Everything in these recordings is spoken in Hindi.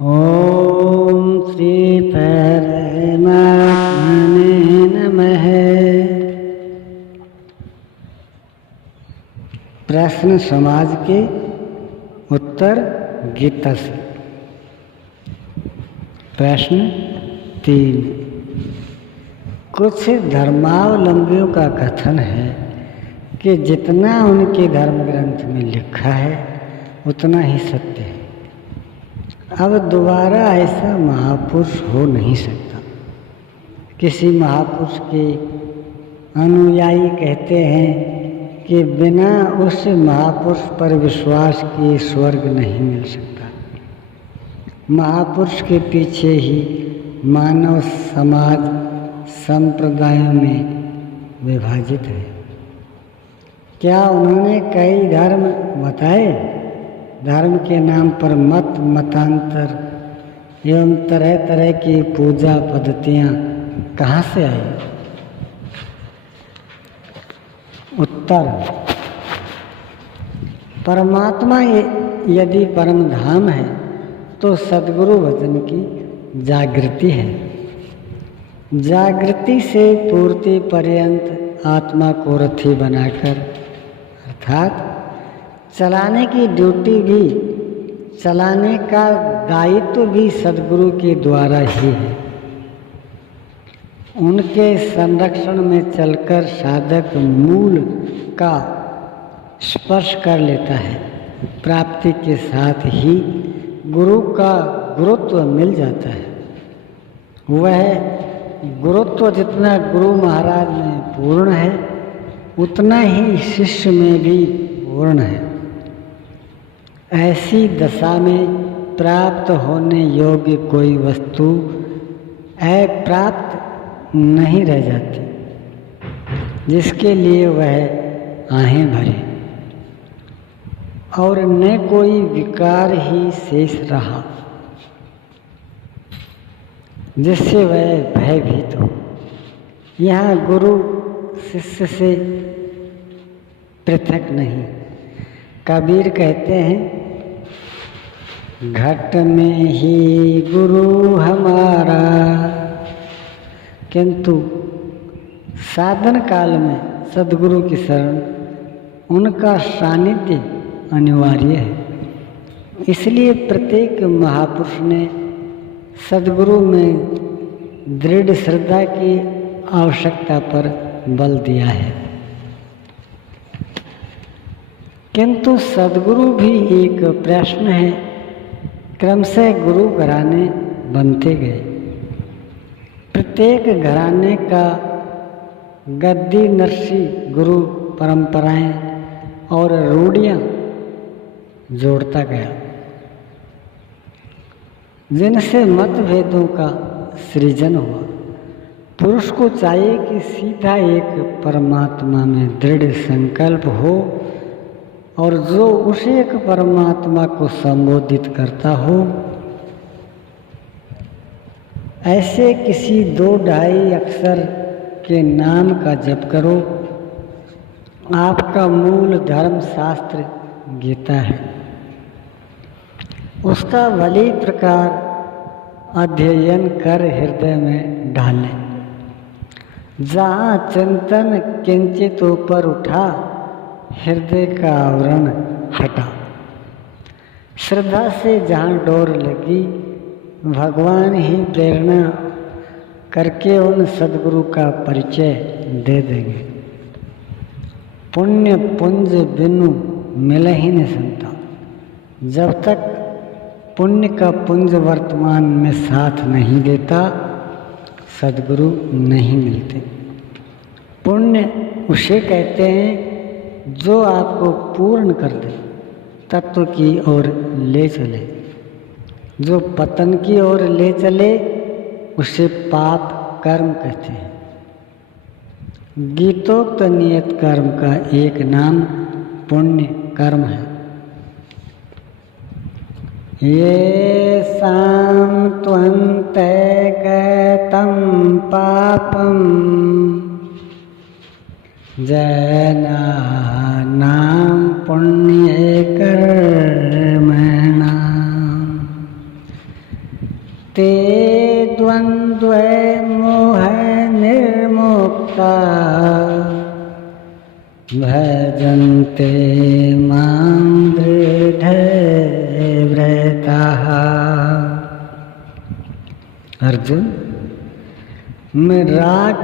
ओम श्री परमात्मने नमः। प्रश्न समाज के उत्तर गीता से। प्रश्न 3। कुछ धर्मावलंबियों का कथन है कि जितना उनके धर्म ग्रंथ में लिखा है उतना ही सत्य है। अब दोबारा ऐसा महापुरुष हो नहीं सकता। किसी महापुरुष के अनुयायी कहते हैं कि बिना उस महापुरुष पर विश्वास किए स्वर्ग नहीं मिल सकता। महापुरुष के पीछे ही मानव समाज संप्रदायों में विभाजित है। क्या उन्होंने कई धर्म बताए? धर्म के नाम पर मत मतांतर एवं तरह तरह की पूजा पद्धतियाँ कहाँ से आई? उत्तर। परमात्मा यदि परम धाम है तो सद्गुरु भजन की जागृति है। जागृति से पूर्ति पर्यंत आत्मा को रथी बनाकर अर्थात चलाने की ड्यूटी भी, चलाने का दायित्व भी सद्गुरु के द्वारा ही है। उनके संरक्षण में चलकर साधक मूल का स्पर्श कर लेता है। प्राप्ति के साथ ही गुरु का गुरुत्व मिल जाता है। वह गुरुत्व जितना गुरु महाराज में पूर्ण है उतना ही शिष्य में भी पूर्ण है। ऐसी दशा में प्राप्त होने योग्य कोई वस्तु अप्राप्त नहीं रह जाती, जिसके लिए वह आहें भरे, और न कोई विकार ही शेष रहा जिससे वह भयभीत हो। यहाँ गुरु शिष्य से पृथक नहीं। कबीर कहते हैं, घट में ही गुरु हमारा, किंतु साधन काल में सद्गुरु की शरण उनका सानिध्य अनिवार्य है। इसलिए प्रत्येक महापुरुष ने सद्गुरु में दृढ़ श्रद्धा की आवश्यकता पर बल दिया है। किंतु सद्गुरु भी एक प्रश्न है। क्रमशः गुरु घराने बनते गए। प्रत्येक घराने का गद्दी नरसी गुरु परंपराएं और रूढ़ियाँ जोड़ता गया, जिनसे मतभेदों का सृजन हुआ। पुरुष को चाहिए कि सीधा एक परमात्मा में दृढ़ संकल्प हो और जो उस एक परमात्मा को संबोधित करता हो। ऐसे किसी 2-2.5 अक्षर के नाम का जप करो। आपका मूल धर्म शास्त्र गीता है। उसका भली प्रकार अध्ययन कर हृदय में डालें। जहाँ चिंतन किंचित ऊपर उठा, हृदय का आवरण हटा। श्रद्धा से जहाँ डोर लगी, भगवान ही प्रेरणा करके उन सद्गुरु का परिचय दे देंगे। पुण्य पुंज बिनु मिल ही नहीं सकता। जब तक पुण्य का पुंज वर्तमान में साथ नहीं देता, सद्गुरु नहीं मिलते। पुण्य उसे कहते हैं जो आपको पूर्ण कर दे, तत्व की ओर ले चले। जो पतन की ओर ले चले उसे पाप कर्म कहते हैं। गीतोक्त नियत कर्म का एक नाम पुण्य कर्म है। ये साम त्वन्ते गतं पापम जैनानां पुण्य कर्मणाम्। ते द्वंद्व मोह निर्मुक्ता भजन्ते मां दृढव्रताः। अर्जुन, मैं राग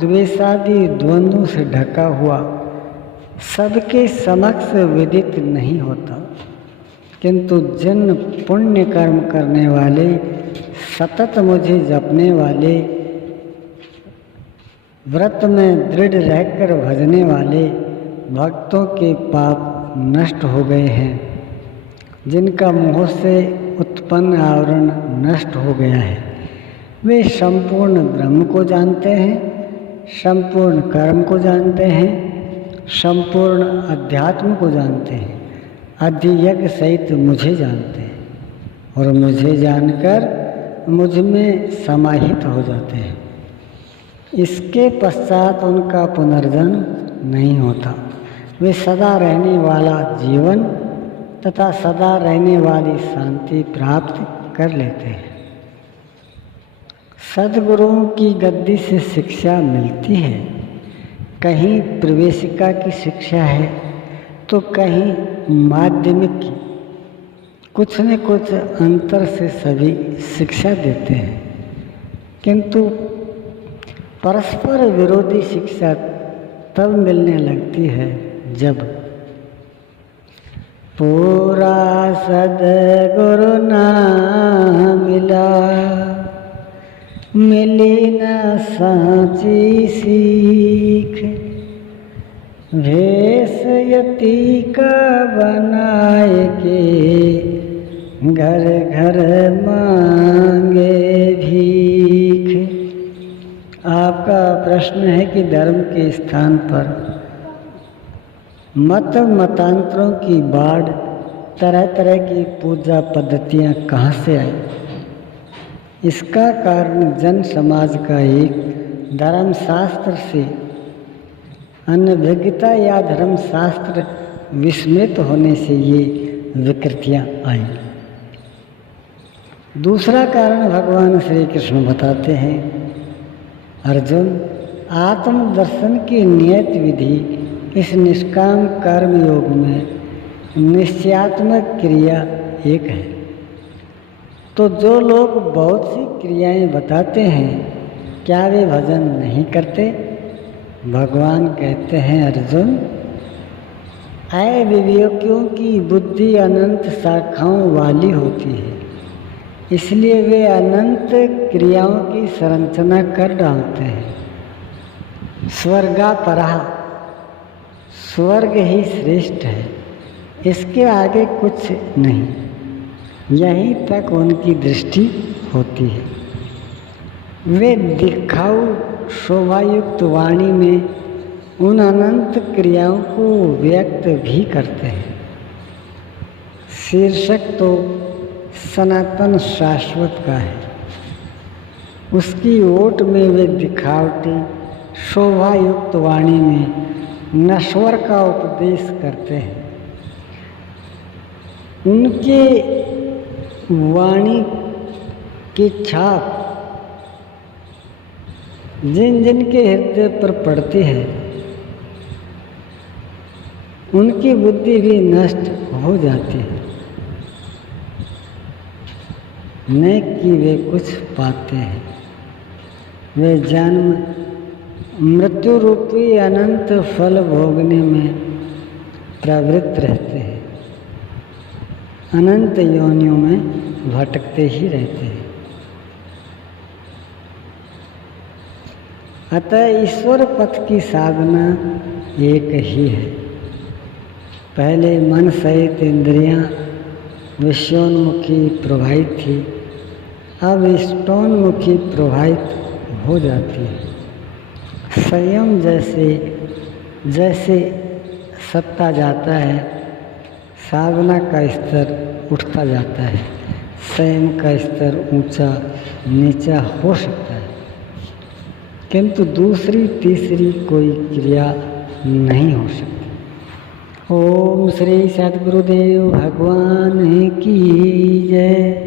द्वेषादि द्वंद्वों से ढका हुआ सबके समक्ष विदित नहीं होता, किंतु जिन पुण्य कर्म करने वाले, सतत मुझे जपने वाले, व्रत में दृढ़ रहकर भजने वाले भक्तों के पाप नष्ट हो गए हैं, जिनका मोह से उत्पन्न आवरण नष्ट हो गया है, वे संपूर्ण ब्रह्म को जानते हैं, संपूर्ण कर्म को जानते हैं, संपूर्ण अध्यात्म को जानते हैं, अधियज्ञ सहित मुझे जानते हैं और मुझे जानकर मुझ में समाहित हो जाते हैं। इसके पश्चात उनका पुनर्जन्म नहीं होता। वे सदा रहने वाला जीवन तथा सदा रहने वाली शांति प्राप्त कर लेते हैं। सद्गुरुओं की गद्दी से शिक्षा मिलती है। कहीं प्रवेशिका की शिक्षा है तो कहीं माध्यमिक की। कुछ न कुछ अंतर से सभी शिक्षा देते हैं, किंतु परस्पर विरोधी शिक्षा तब मिलने लगती है जब पूरा सद्गुरु ना मिला, मिली न साची सीख, भेष यति का बनाए के घर घर मांगे भीख। आपका प्रश्न है कि धर्म के स्थान पर मत मतांतरों की बाढ़, तरह तरह की पूजा पद्धतियाँ कहाँ से आई? इसका कारण जन समाज का एक धर्मशास्त्र से अनभिज्ञता या धर्मशास्त्र विस्मृत होने से ये विकृतियाँ आई। दूसरा कारण भगवान श्री कृष्ण बताते हैं, अर्जुन, आत्मदर्शन की नियत विधि इस निष्काम कर्म योग में निश्चयात्मक क्रिया एक है। तो जो लोग बहुत सी क्रियाएं बताते हैं, क्या वे भजन नहीं करते? भगवान कहते हैं, अर्जुन, ऐ विवेकियों की बुद्धि अनंत शाखाओं वाली होती है, इसलिए वे अनंत क्रियाओं की संरचना कर डालते हैं। स्वर्गापरः, स्वर्ग ही श्रेष्ठ है, इसके आगे कुछ नहीं, यहीं तक उनकी दृष्टि होती है। वे दिखाऊ शोभायुक्त वाणी में उन अनंत क्रियाओं को व्यक्त भी करते हैं। शीर्षक तो सनातन शाश्वत का है, उसकी ओट में वे दिखावटी शोभायुक्त वाणी में नश्वर का उपदेश करते हैं। उनके वाणी की छाप जिन जिन के हृदय पर पड़ती है, उनकी बुद्धि भी नष्ट हो जाती है, न कि वे कुछ पाते हैं। वे जन्म मृत्यु रूपी अनंत फल भोगने में प्रवृत्त रहते हैं, अनंत योनियों में भटकते ही रहते हैं। अतः ईश्वर पथ की साधना एक ही है। पहले मन सहित इंद्रियां विषयोन्मुखी प्रवाहित थी, अब इष्टोन्मुखी प्रवाहित हो जाती है। संयम जैसे जैसे सत्ता जाता है, साधना का स्तर उठता जाता है। संयम का स्तर ऊंचा नीचा हो सकता है, किंतु दूसरी तीसरी कोई क्रिया नहीं हो सकती। ओम श्री सद्गुरुदेव भगवान की जय।